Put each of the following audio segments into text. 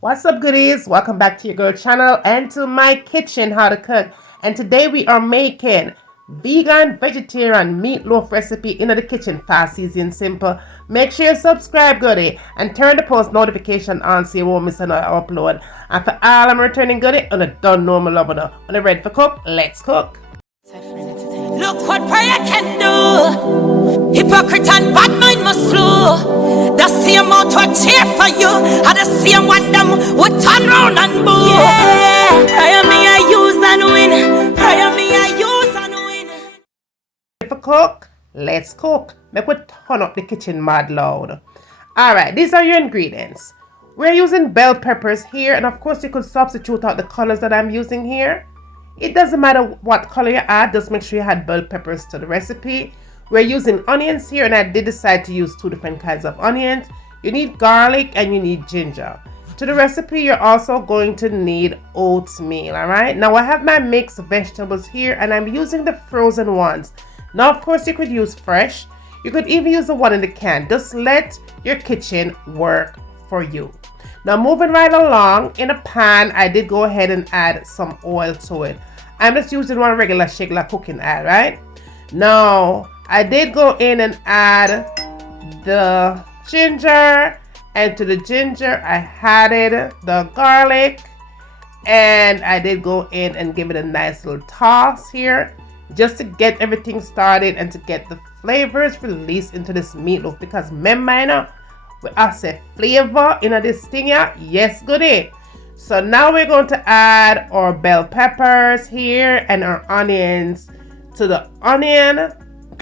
What's up, goodies? Welcome back to your girl channel and to my kitchen, how to cook. And today we are making vegan vegetarian meatloaf recipe in the kitchen, fast, easy and simple. Make sure you subscribe, goodie, and turn the post notification on so you won't miss another upload. And for all I'm returning goodie, on a done normal love on a ready for cook, let's cook. Look what prayer can do. Hypocrite and bad mind must flow. The same out what cheer for you, and the same one them would turn round and boo. Yeah, prayer me I use and win. Prayer me I use and win. Ready for cook? Let's cook. Make we turn up the kitchen mad loud. Alright, these are your ingredients. We're using bell peppers here, and of course you could substitute out the colors that I'm using here. It doesn't matter what color you add, just make sure you add bell peppers to the recipe. We're using onions here, and I did decide to use 2 different kinds of onions. You need garlic and you need ginger. To the recipe, you're also going to need oatmeal, alright? Now I have my mixed vegetables here, and I'm using the frozen ones. Now of course you could use fresh. You could even use the one in the can. Just let your kitchen work for you. Now moving right along, in a pan, I did go ahead and add some oil to it. I'm just using one regular cooking oil, right? Now, I did go in and add the ginger, and to the ginger, I added the garlic, and I did go in and give it a nice little toss here, just to get everything started and to get the flavors released into this meatloaf, because remember, I said flavor in this thing here. Yes, goodie. So now we're going to add our bell peppers here and our onions. To the onion,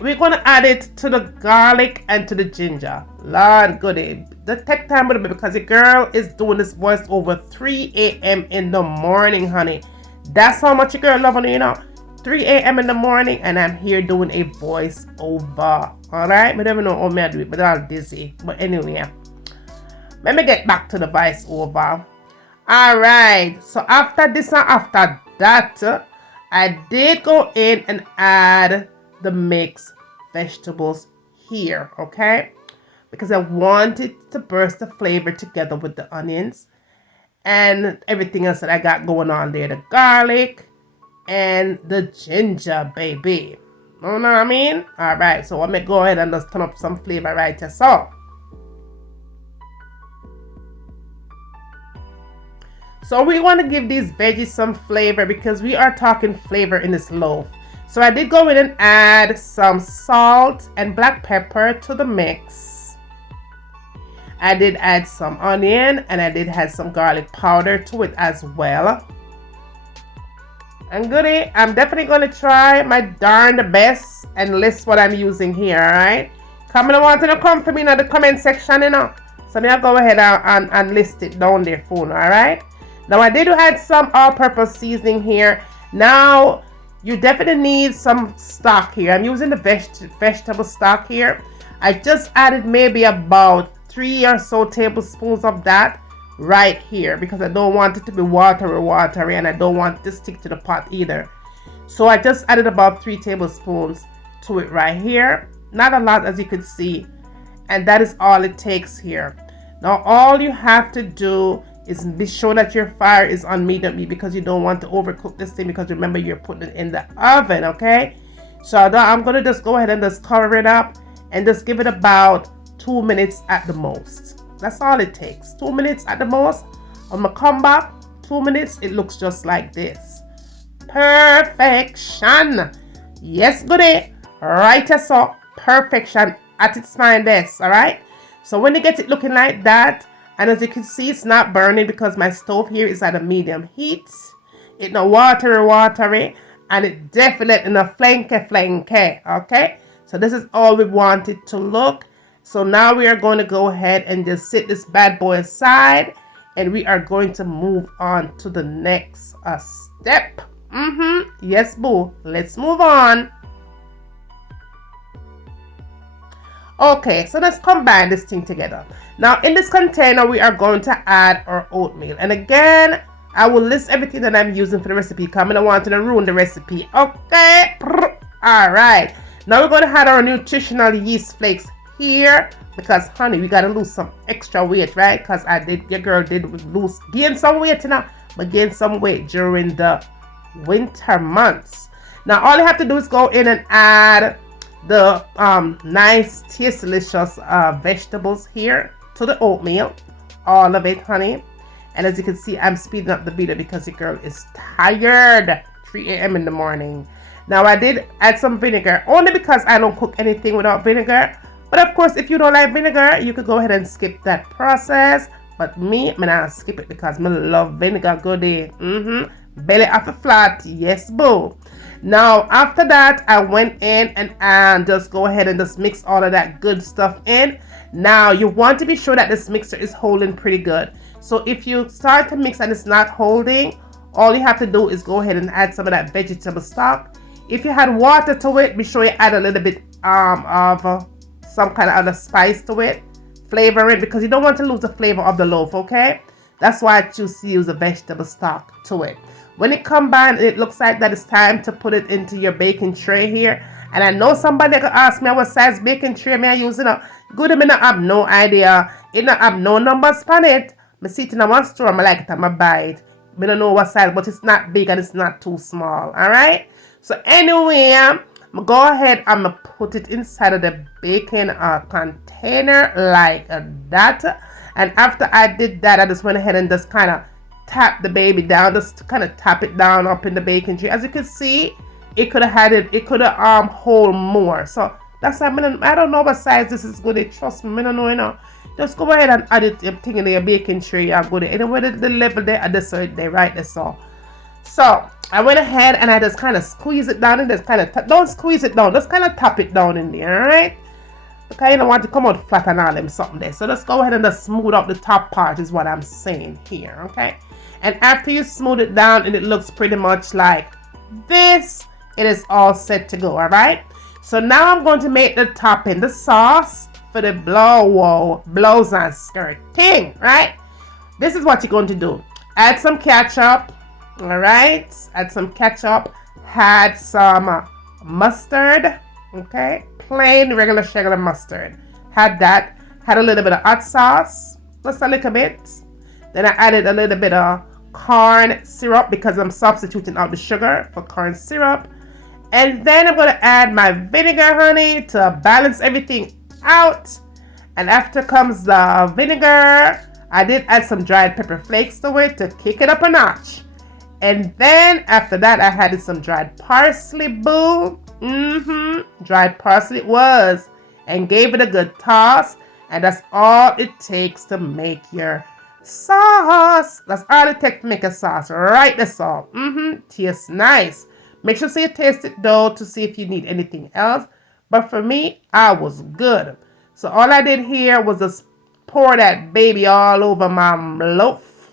we're going to add it to the garlic and to the ginger. Lord goodie. That take time with it because the girl is doing this voice over 3 a.m. in the morning, honey. That's how much your girl loving it, 3 a.m. in the morning, and I'm here doing a voice over. Alright, I don't even know how I do it, but I'm dizzy. But anyway, let me get back to the voice over. Alright, so after this and after that, I did go in and add the mixed vegetables here, okay? Because I wanted to burst the flavor together with the onions and everything else that I got going on there. The garlic and the ginger, baby. You know what I mean? Alright, so I'm going to go ahead and just turn up some flavor right here. So we want to give these veggies some flavor because we are talking flavor in this loaf. So I did go in and add some salt and black pepper to the mix. I did add some onion and I did add some garlic powder to it as well. And goodie, I'm definitely going to try my darn best and list what I'm using here, alright? Come and want to come for me in the comment section, So I'll go ahead and list it down there for you, alright? Now I did add some all-purpose seasoning here. Now, you definitely need some stock here. I'm using the vegetable stock here. I just added maybe about 3 or so tablespoons of that right here because I don't want it to be watery and I don't want it to stick to the pot either. So I just added about 3 tablespoons to it right here. Not a lot, as you can see, and that is all it takes here. Now all you have to do is be sure that your fire is on medium heat because you don't want to overcook this thing, because remember you're putting it in the oven, okay? So I'm gonna just go ahead and just cover it up and just give it about 2 minutes at the most. That's all it takes. 2 minutes at the most. I'm gonna come back. 2 minutes. It looks just like this. Perfection. Yes, goodie. Right, so perfection at its finest. All right. So when you get it looking like that, and as you can see, it's not burning because my stove here is at a medium heat. It's not watery, and it definitely not flanky. Okay. So this is all we want it to look. So now we are going to go ahead and just sit this bad boy aside, and we are going to move on to the next step. Yes, boo. Let's move on. Okay, so let's combine this thing together. Now in this container, we are going to add our oatmeal. And again, I will list everything that I'm using for the recipe because I don't want to ruin the recipe. Okay. All right. Now we're going to add our nutritional yeast flakes here because, honey, we gotta lose some extra weight, right? Because your girl did gain some weight, but gain some weight during the winter months. Now, all you have to do is go in and add the nice, tastelicious vegetables here to the oatmeal. All of it, honey. And as you can see, I'm speeding up the video because the girl is tired. 3 a.m. in the morning. Now, I did add some vinegar only because I don't cook anything without vinegar. But of course, if you don't like vinegar, you could go ahead and skip that process. But me, I'm not skip it because I love vinegar. Goodie. Belly off the flat. Yes, boo. Now, after that, I went in and just go ahead and just mix all of that good stuff in. Now, you want to be sure that this mixer is holding pretty good. So if you start to mix and it's not holding, all you have to do is go ahead and add some of that vegetable stock. If you had water to it, be sure you add a little bit of some kind of other spice to it. Flavor it because you don't want to lose the flavor of the loaf, okay? That's why I choose to use a vegetable stock to it. When it combines, it looks like that it's time to put it into your baking tray here. And I know somebody could ask me what size baking tray may I use. Good, I don't have no idea. I don't have no numbers on it. I see it in one store, I like it, I buy it. I don't know what size, but it's not big and it's not too small. Alright? So anyway, I'm going to go ahead and put it inside of the baking container like that. And after I did that, I just went ahead and just kind of tap the baby down. Just kind of tap it down up in the baking tray. As you can see, it could have hold more. So that's why I don't know what size this is good. Trust me, I don't know, Just go ahead and add it thing in your baking tray. You're good. Anyway, the level there, I just saw it there, right there. So I went ahead and I just kind of squeeze it down and just kind of don't squeeze it down. Just kind of tap it down in there, alright? Because you don't want to come out flat and all them something there. So let's go ahead and just smooth up the top part is what I'm saying here, okay? And after you smooth it down and it looks pretty much like this, it is all set to go, alright? So now I'm going to make the topping, the sauce for the blouse and skirt thing, right? This is what you're going to do. Add some ketchup, alright? Add some ketchup. Add some mustard, okay? Plain regular mustard. Had that. Had a little bit of hot sauce, just a little bit. Then I added a little bit of corn syrup because I'm substituting out the sugar for corn syrup. And then I'm going to add my vinegar, honey, to balance everything out. And after comes the vinegar, I did add some dried pepper flakes to it to kick it up a notch. And then after that, I added some dried parsley, boo. Dried parsley it was. And gave it a good toss. And that's all it takes to make your sauce. That's all it takes to make a sauce. Right, that's all. Tastes nice. Make sure you taste it though to see if you need anything else. But for me, I was good. So all I did here was just pour that baby all over my loaf.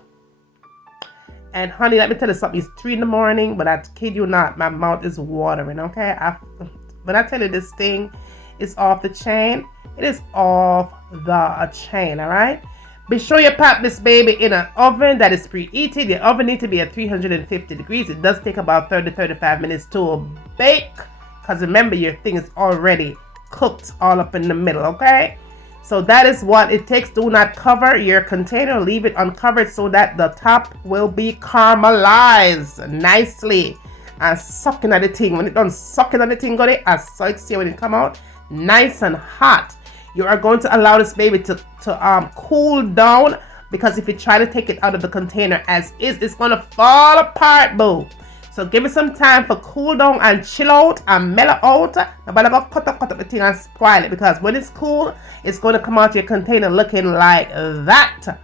And honey, let me tell you something. It's 3 in the morning, but I kid you not, my mouth is watering, okay? When I tell you this thing is off the chain, it is off the chain, all right? Be sure you pop this baby in an oven that is preheated. The oven needs to be at 350 degrees. It does take about 30-35 minutes to bake. Because remember, your thing is already cooked all up in the middle, okay? So that is what it takes. Do not cover your container. Leave it uncovered so that the top will be caramelized nicely. And sucking at the thing. When it done sucking at the thing, got it? I saw it see when it come out. Nice and hot. You are going to allow this baby to cool down, because if you try to take it out of the container as is, it's going to fall apart, boo. So give it some time for cool down and chill out and mellow out. Nobody go cut up the thing and spoil it, because when it's cool, it's going to come out your container looking like that.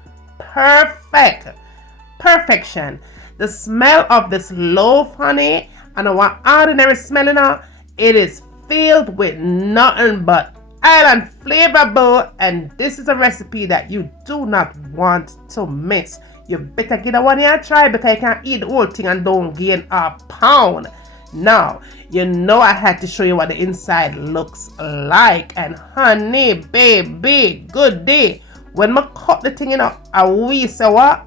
Perfection. The smell of this loaf, honey, and what ordinary smell now, it is filled with nothing but island flavor, boo. And this is a recipe that you do not want to miss. You better get that one here and try, because you can't eat the whole thing and don't gain a pound. Now, you know I had to show you what the inside looks like. And honey, baby, good day. When I cut the thing, we say what?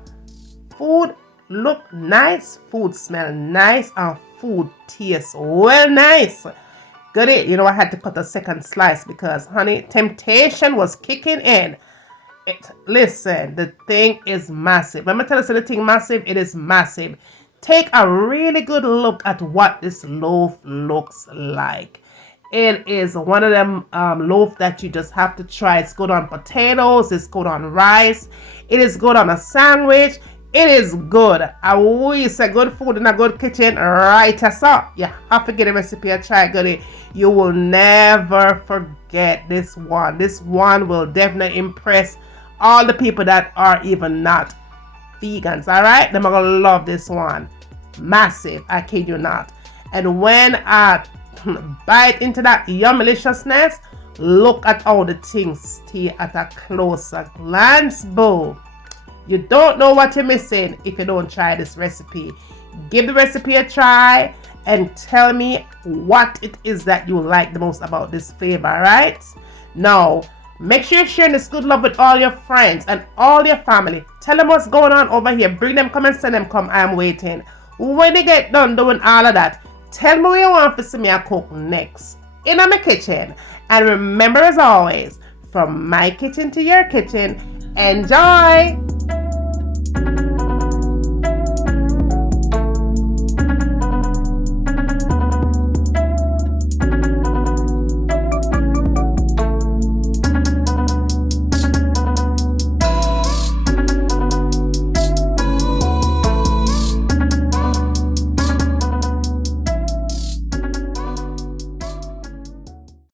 Food look nice, food smell nice, and food tastes well nice. Got it? You know, I had to cut a second slice because, honey, temptation was kicking in. Listen, the thing is massive. Let me tell you, so the thing massive, it is massive. Take a really good look at what this loaf looks like. It is one of them loaf that you just have to try. It's good on potatoes. It's good on rice. It is good on a sandwich. It is good. I always say good food in a good kitchen. Right, so you have to get a recipe a try. Got it. You will never forget this one. This one will definitely impress all the people that are even not vegans. All right, they're gonna love this one. Massive, I kid you not. And when I bite into that yummy-liciousness, look at how the things stay at a closer glance, boo. You don't know what you're missing if you don't try this recipe. Give the recipe a try and tell me what it is that you like the most about this flavor, right? Now, make sure you're sharing this good love with all your friends and all your family. Tell them what's going on over here. Bring them, come and send them, come. I'm waiting. When you get done doing all of that, tell me what you want to see me cook next in my kitchen. And remember, as always, from my kitchen to your kitchen, enjoy!